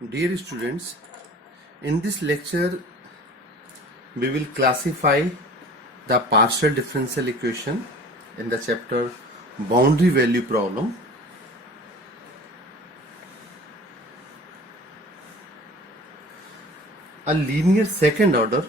Dear students, in this lecture we will classify the partial differential equation in the chapter boundary value problem. A linear second order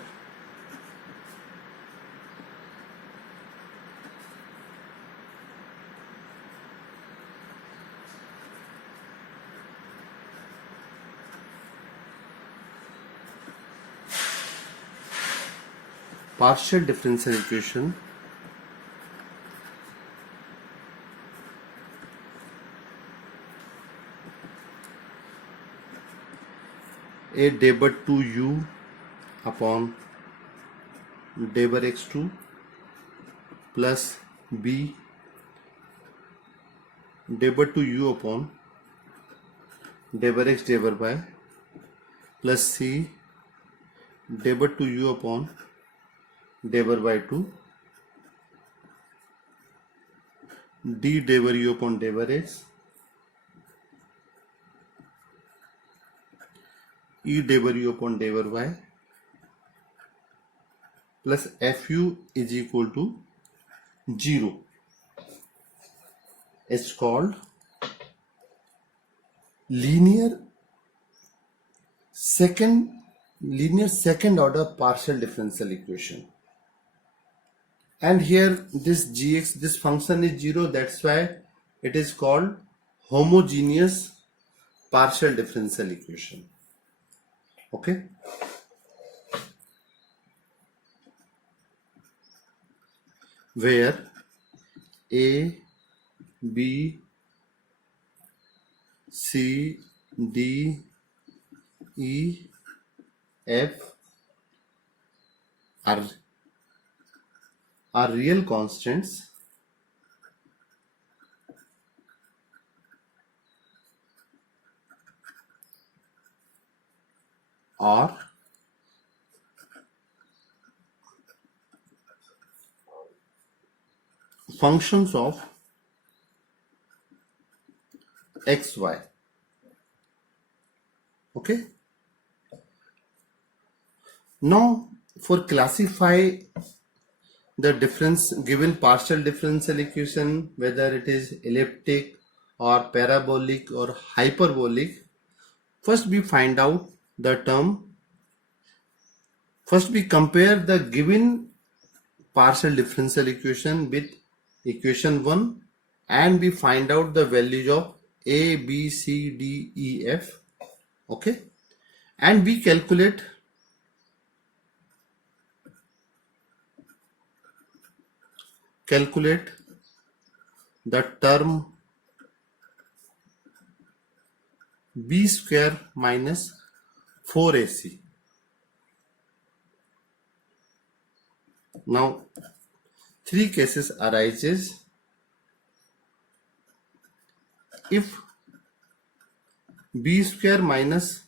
partial differential equation a debit to u upon debit x2 plus b debit to u upon debit x debit by plus c debit to u upon debit by 2 d debit u upon debit x e debit u upon debit y plus fu is equal to 0. It's called linear second order partial differential equation. And here this gx, this function is 0, that's why it is called homogeneous partial differential equation. Okay, where a b c d e f are real constants or functions of xy. Okay, now for classify the difference given partial differential equation, whether it is elliptic or parabolic or hyperbolic, first we find out the term. First we compare the given partial differential equation with equation 1 and we find out the values of a, b, c, d, e, f. Okay, and we calculate the term b square minus 4ac. Now three cases arises. If b square minus,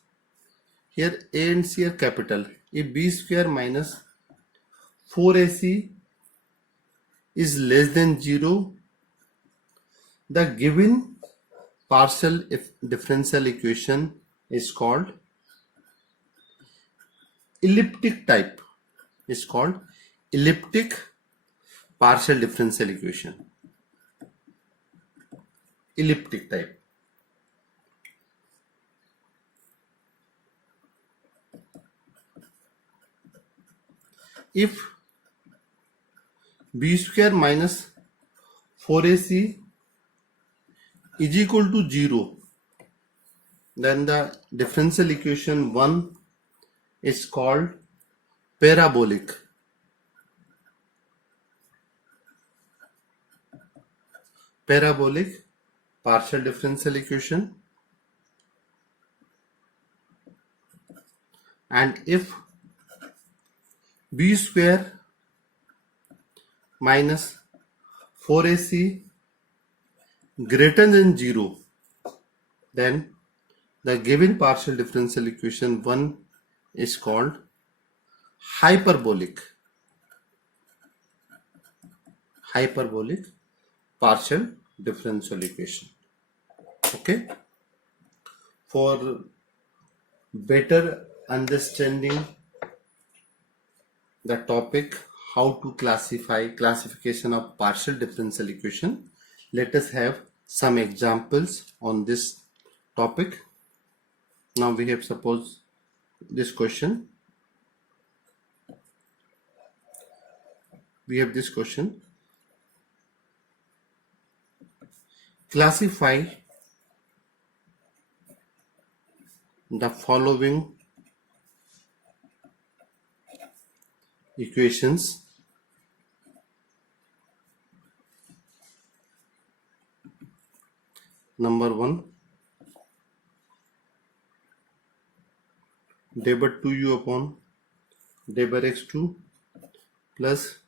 here a and c are capital, if b square minus 4ac is less than 0, the given partial differential equation is called elliptic type. Is called elliptic partial differential equation. Elliptic type. If b square minus 4ac is equal to 0, then the differential equation 1 is called parabolic. Parabolic partial differential equation. And if b square minus 4ac greater than 0, then the given partial differential equation 1 is called hyperbolic partial differential equation. Okay, for better understanding the topic how to classification of partial differential equation, let us have some examples on this topic. Now we have suppose this question. We have this question. Classify the following equations number 1 d by 2u upon d by x2 plus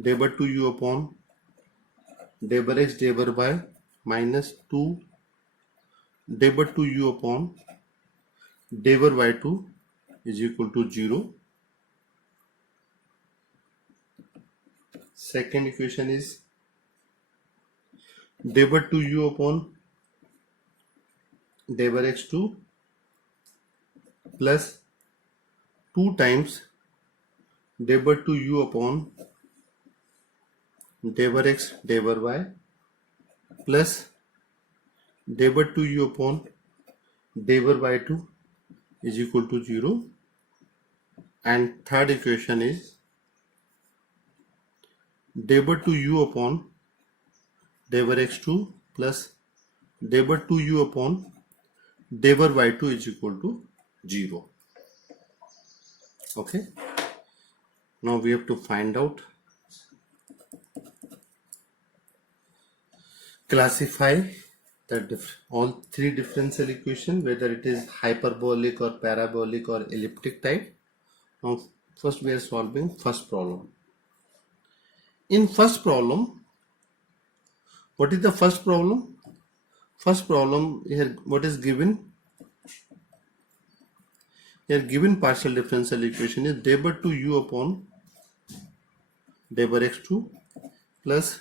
d by 2u upon d by x d by y minus 2 d by 2u upon d by y2 is equal to 0. Second equation is d by 2u upon d by x2 plus 2 times d by 2u upon d by x d by y plus d by 2u upon d by y2 is equal to 0. And third equation is d by 2u upon d by x2 plus d by 2u upon d by y2 is equal to 0. Okay. Now we have to find out, classify all three differential equation, whether it is hyperbolic or parabolic or elliptic type. Now first we are solving first problem. In first problem, what is the first problem? First problem here, what is given? Here given partial differential equation is d by 2u upon d by x2 plus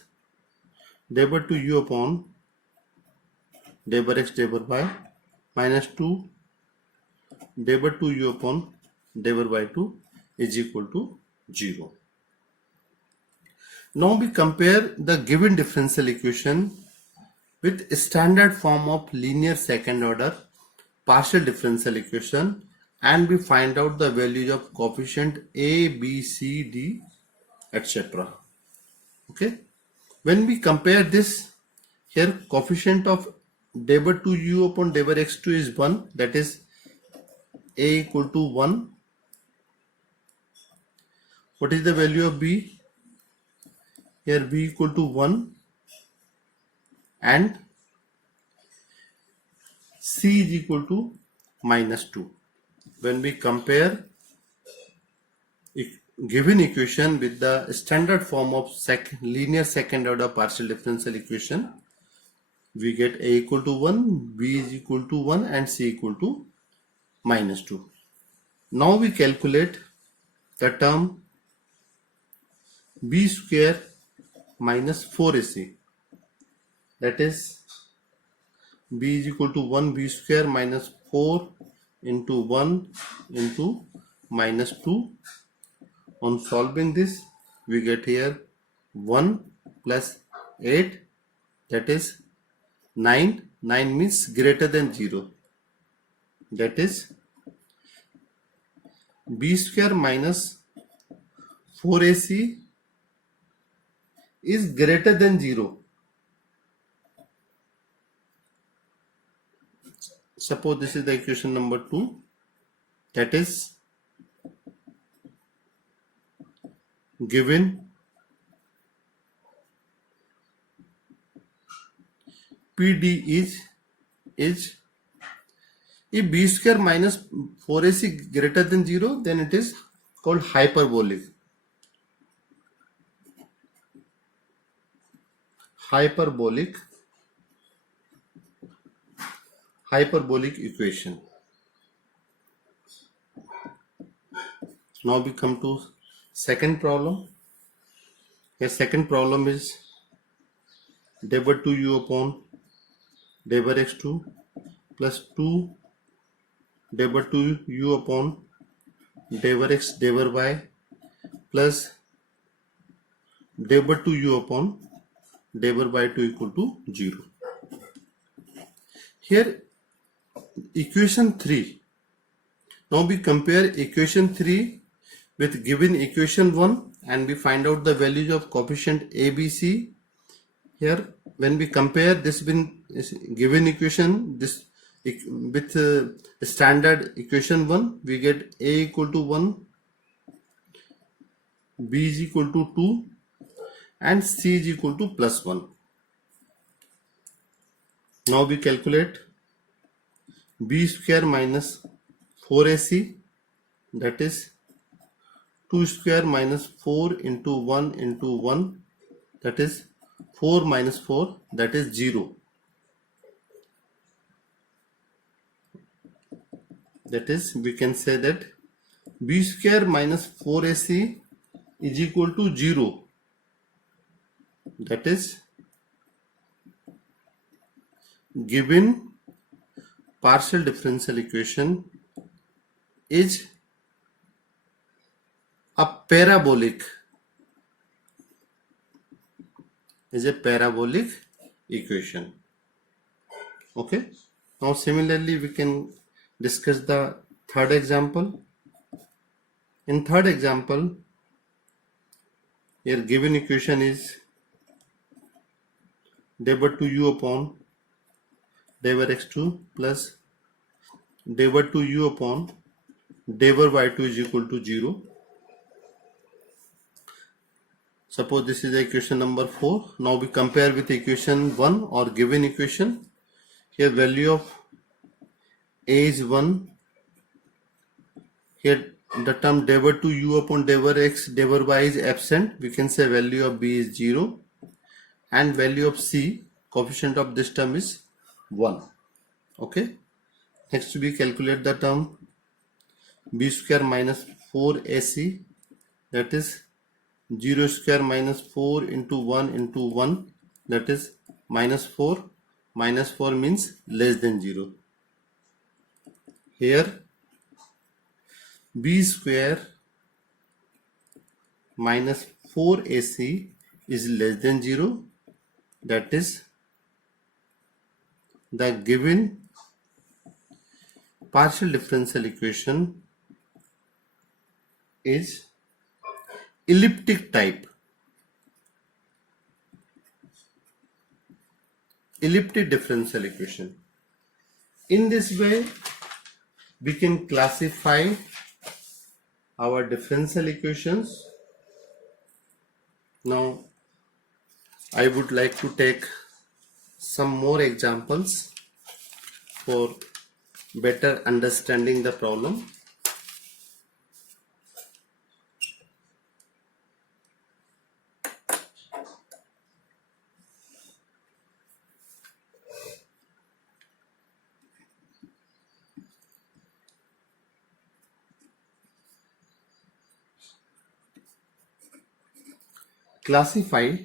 d by 2u upon d by x d by y minus 2 d by 2u upon d by y2 is equal to 0. Now we compare the given differential equation with standard form of linear second order partial differential equation, and we find out the values of coefficient a, b, c, d, etc. Okay. When we compare this, here coefficient of d by 2u upon d by x2 is 1, that is a equal to 1. What is the value of b? Here b equal to 1 and c is equal to minus 2. When we compare given equation with the standard form of linear second order partial differential equation, we get a equal to 1, b is equal to 1 and c equal to minus 2. Now we calculate the term b square minus 4ac, that is b is equal to 1 b square minus 4 into 1 into minus 2. On solving this, we get here 1 plus 8, that is 9. 9 means greater than 0, that is b square minus 4ac is greater than 0. Suppose this is the equation number 2, that is given PD is if b square minus 4ac greater than 0, then it is called hyperbolic. Hyperbolic equation. Now we come to second problem. Here second problem is d by 2u upon d by x2 plus 2 derivative 2u upon derivative x derivative y plus derivative 2u upon derivative by 2 equal to 0. Here equation 3. Now we compare equation 3 with given equation 1 and we find out the values of coefficient a, b, c. Here when we compare this given equation this with standard equation 1, we get a equal to 1, b is equal to 2 and c is equal to plus 1. Now we calculate b square minus 4ac, that is 2 square minus 4 into 1 into 1, that is 4 minus 4, that is 0. That is, we can say that b square minus 4ac is equal to 0. That is, given partial differential equation is a parabolic equation. Okay. Now similarly we can discuss the third example. In third example, here given equation is derivative 2u upon derivative x2 plus derivative 2u upon derivative y2 is equal to 0. Suppose this is equation number 4. Now we compare with equation 1 or given equation. Here value of a is 1. Here the term derivative u upon derivative x derivative y is absent. We can say value of b is 0 and value of c, coefficient of this term is 1. Okay. Next we calculate the term b square minus 4ac, that is 0 square minus 4 into 1 into 1, that is minus 4. Minus 4 means less than 0. Here b square minus 4ac is less than 0. That is, the given partial differential equation is elliptic type. Elliptic differential equation. In this way, we can classify our differential equations. Now, I would like to take some more examples for better understanding the problem. Classify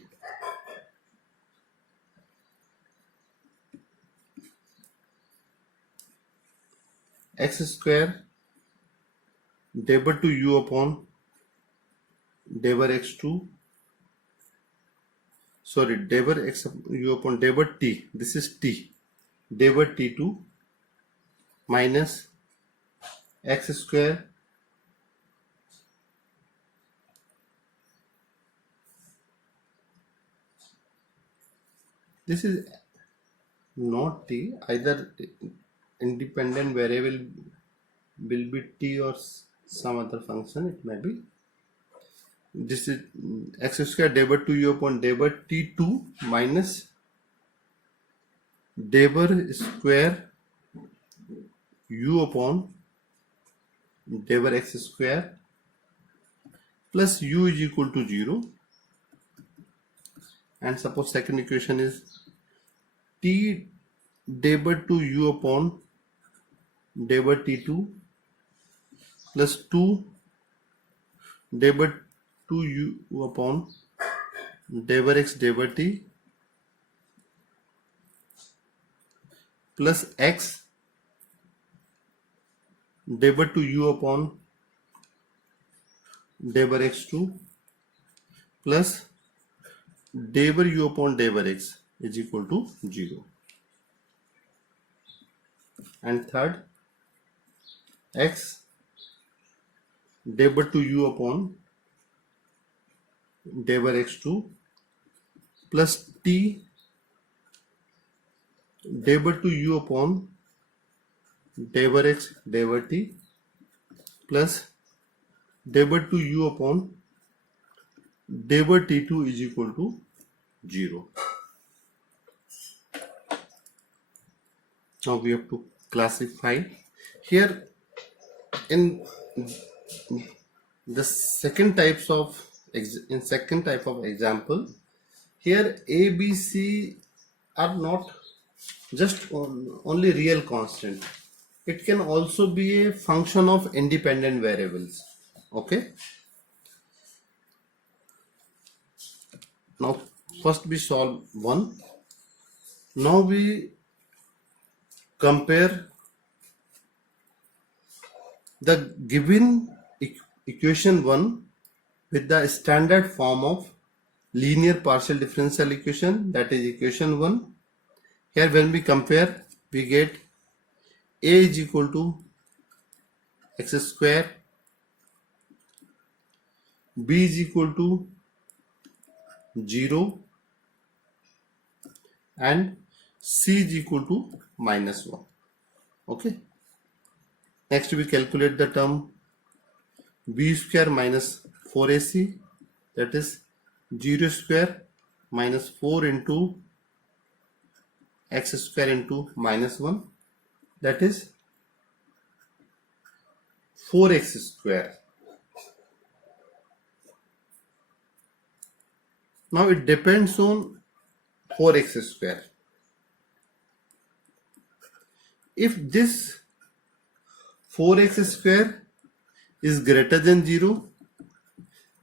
x square derivative u upon derivative x2, sorry, derivative x u upon derivative t, this is t, derivative t2 minus x square this is not t, either independent variable will be t or some other function, it may be. This is x square derivative u upon derivative t2 minus derivative square u upon derivative x square plus u is equal to 0. And suppose second equation is t derivative u upon derivative t2 plus 2 derivative u upon derivative x derivative plus x day by 2u upon day by x2 plus day by u upon day by x is equal to 0. And third, x day by 2u upon day by x2 plus t day by 2u upon day by x day by t plus day by 2u upon day by t2 is equal to 0. Now we have to classify. Here in the second type of example, here a b c are not just only real constant. It can also be a function of independent variables. Okay, now first we solve one. Now we compare the given equation 1 with the standard form of linear partial differential equation, that is equation 1. Here when we compare, we get a is equal to x square, b is equal to 0 and c is equal to -1. Okay, next we calculate the term b square minus 4ac, that is 0 square minus 4 into x square into -1, that is 4x square. Now it depends on 4x square. If this 4x square is greater than 0,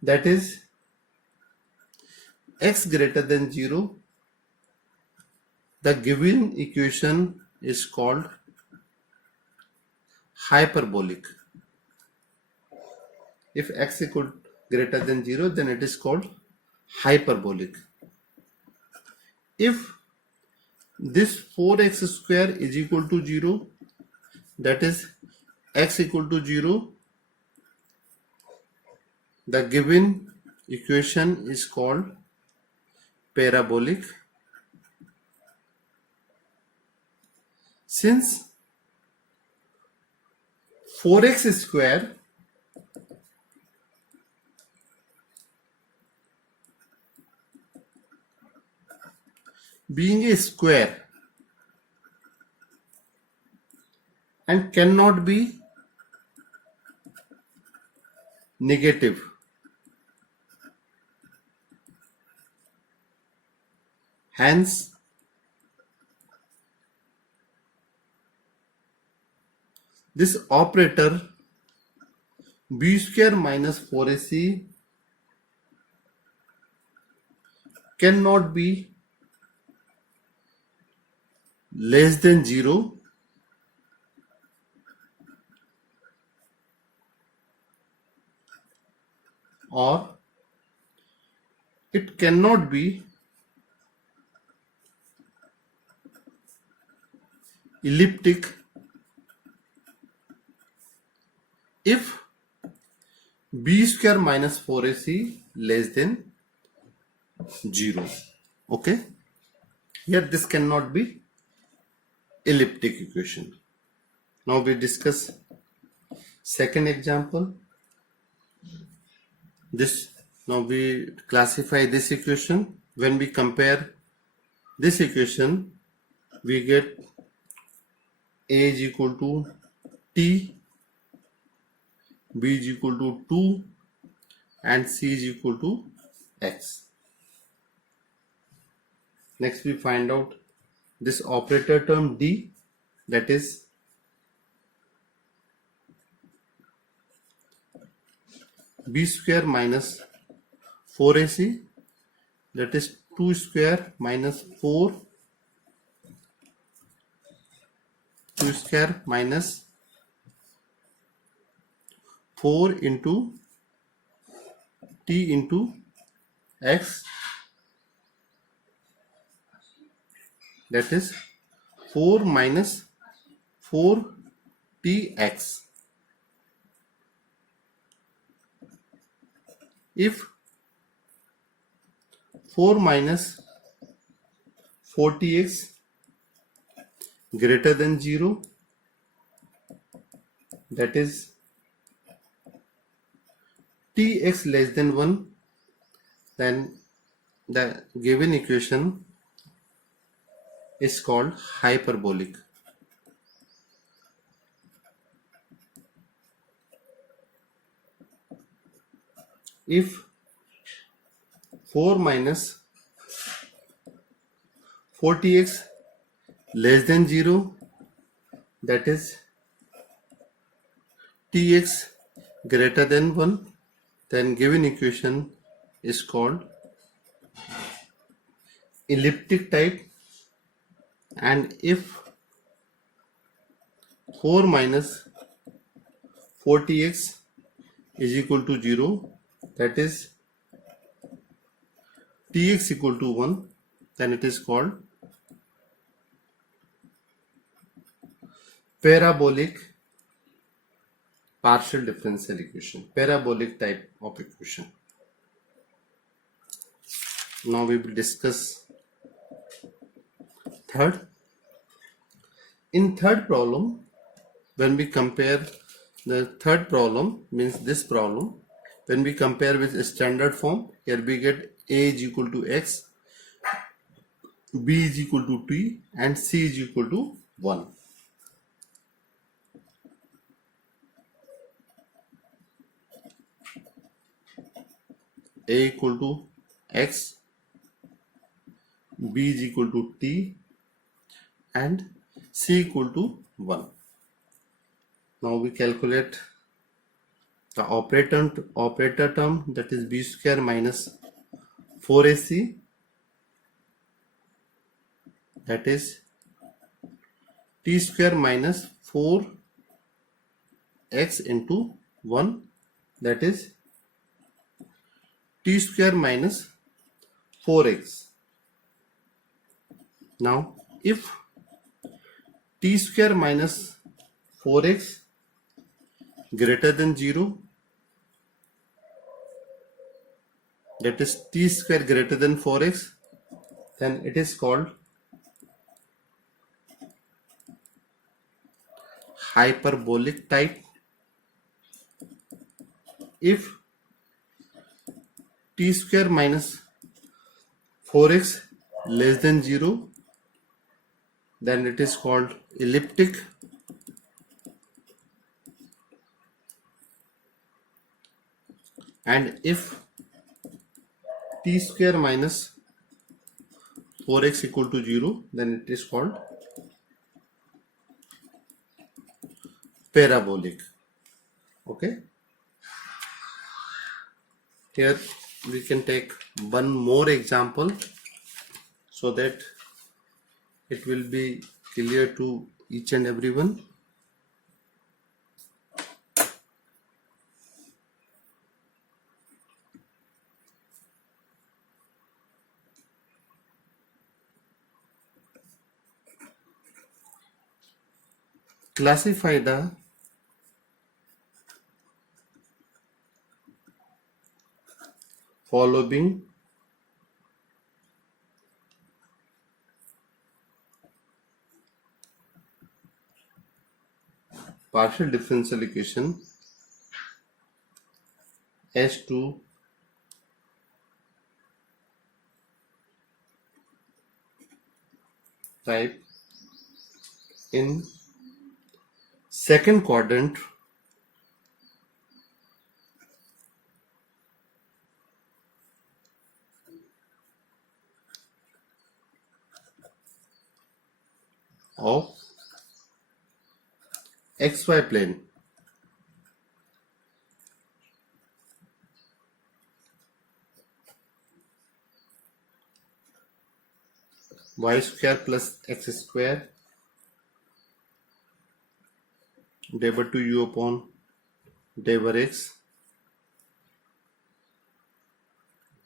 that is x greater than 0, the given equation is called hyperbolic. If x equal greater than 0, then it is called hyperbolic. If this 4x square is equal to 0, that is x equal to 0, the given equation is called parabolic. Since 4x square being a square and cannot be negative, hence this operator b square minus 4ac cannot be less than 0 or it cannot be elliptic if b square minus 4ac less than 0. Okay, here this cannot be elliptic equation. Now we discuss second example. Now we classify this equation. When we compare this equation, we get a is equal to t, b is equal to 2 and c is equal to x. Next we find out this operator term d, that is b square minus 4ac, that is 2 square minus 4, 2 square minus 4 into t into x, that is 4 minus 4tx. If 4 minus 40x greater than 0, that is tx less than 1, then the given equation is called hyperbolic. If 4 minus 40x less than 0, that is tx greater than 1, then given equation is called elliptic type. And if 4 minus 40x is equal to 0, that is tx equal to 1, then it is called parabolic partial differential equation, parabolic type of equation. Now we will discuss third. In third problem, when we compare the third problem, means this problem, when we compare with a standard form, here we get a is equal to x, b is equal to t, and c is equal to 1. A equal to x, b is equal to t, and c equal to 1. Now we calculate the operator term, that is b square minus 4ac, that is t square minus 4x into 1, that is t square minus 4x. Now if t square minus 4x greater than 0, that is t square greater than 4x, then it is called hyperbolic type. If t square minus 4x less than 0, then it is called elliptic. And if t square minus 4x equal to 0, then it is called parabolic. Okay. Here we can take one more example so that it will be clear to each and everyone. Classify the following partial differential equation as to type in second quadrant of XY plane. Y square plus x square divided to u upon Deber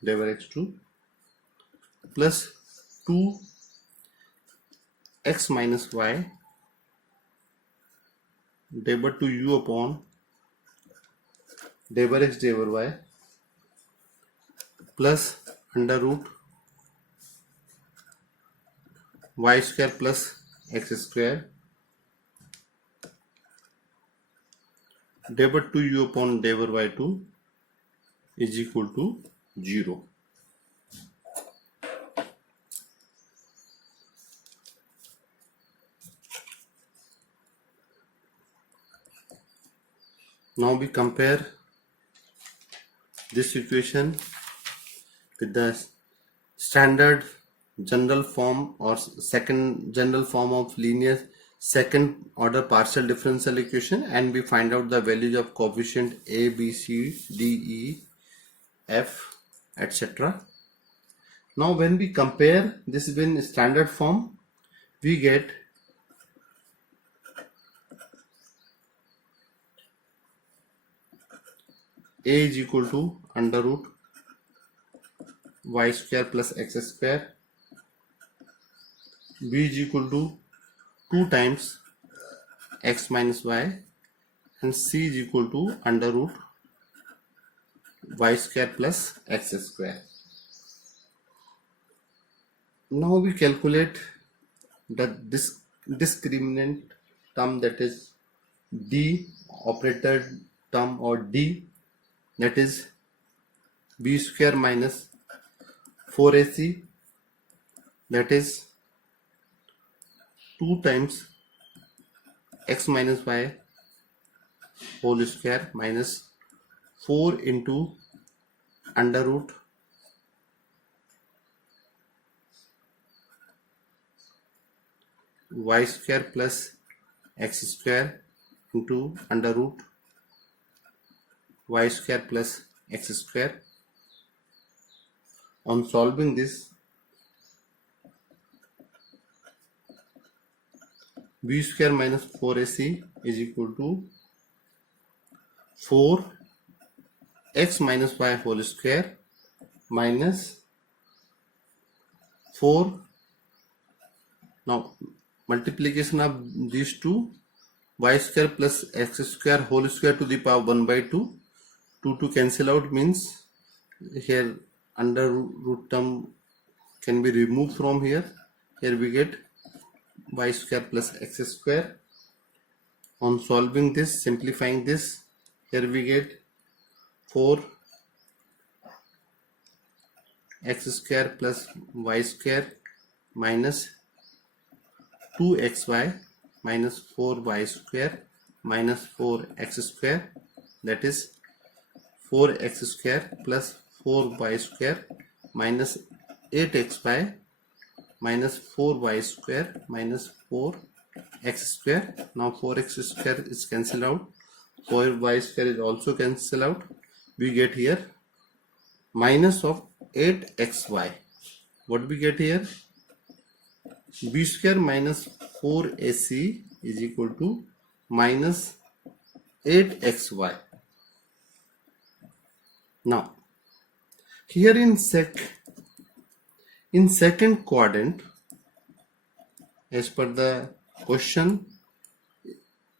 x2 plus 2x minus y deber to u upon deber x deber y plus under root y square plus x square deber to u upon deber y2 is equal to 0. Now we compare this equation with the standard general form or second general form of linear second order partial differential equation, and we find out the values of coefficient a, b, c, d, e, f, etc. Now when we compare this in standard form, we get a is equal to under root y square plus x square, b is equal to 2 times x minus y, and c is equal to under root y square plus x square. Now we calculate the discriminant term, that is d operator term, or d, that is b square minus 4ac, that is 2 times x minus y whole square minus 4 into under root y square plus x square into under root y square plus x square. On solving this, b square minus 4ac is equal to 4x minus y whole square minus 4. Now multiplication of these two, y square plus x square whole square to the power 1 by 2, 2 to cancel out, means here under root term can be removed from here. Here we get y square plus x square. On solving this, simplifying this, here we get 4 x square plus y square minus 2xy minus 4y square minus 4x square, that is 4x square plus 4y square minus 8xy minus 4y square minus 4x square. Now 4x square is cancelled out, 4y square is also cancelled out. We get here minus of 8xy. What we get here? b square minus 4ac is equal to minus 8xy. Now here in second quadrant, as per the question,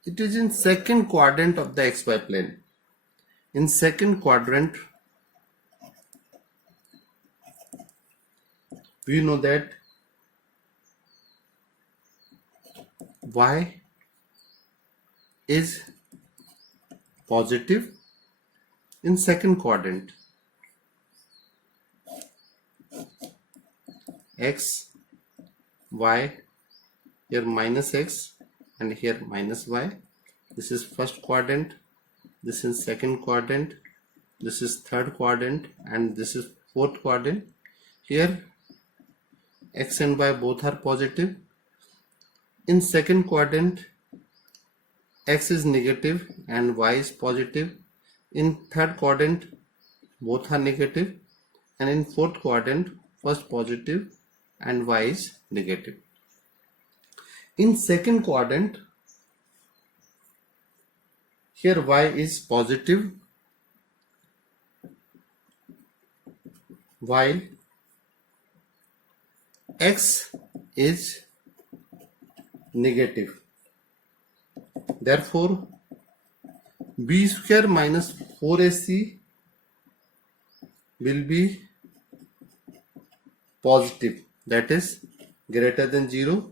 it is in second quadrant of the xy plane. In second quadrant, we know that y is positive in second quadrant, x, y, here minus x and here minus y. This is first quadrant, this is second quadrant, this is third quadrant, and this is fourth quadrant. Here x and y both are positive. In second quadrant, x is negative and y is positive. In third quadrant, both are negative, and in fourth quadrant, first positive and y is negative. In second quadrant, here y is positive while x is negative. Therefore, b square minus 4ac will be positive, that is greater than 0.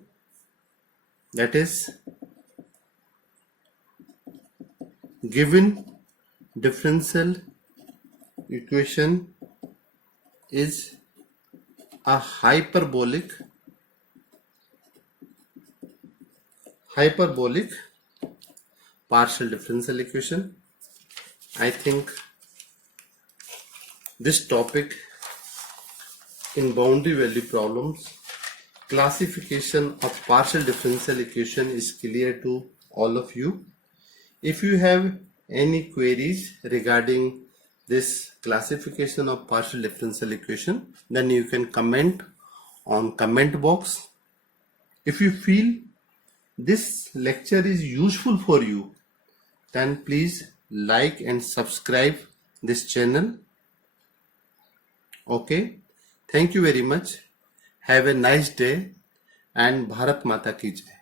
That is, given differential equation is a hyperbolic partial differential equation. I think this topic in boundary value problems, classification of partial differential equation is clear to all of you. If you have any queries regarding this classification of partial differential equation, then you can comment on comment box. If you feel this lecture is useful for you, then please like and subscribe this channel. Okay, thank you very much. Have a nice day and Bharat Mata ki jai.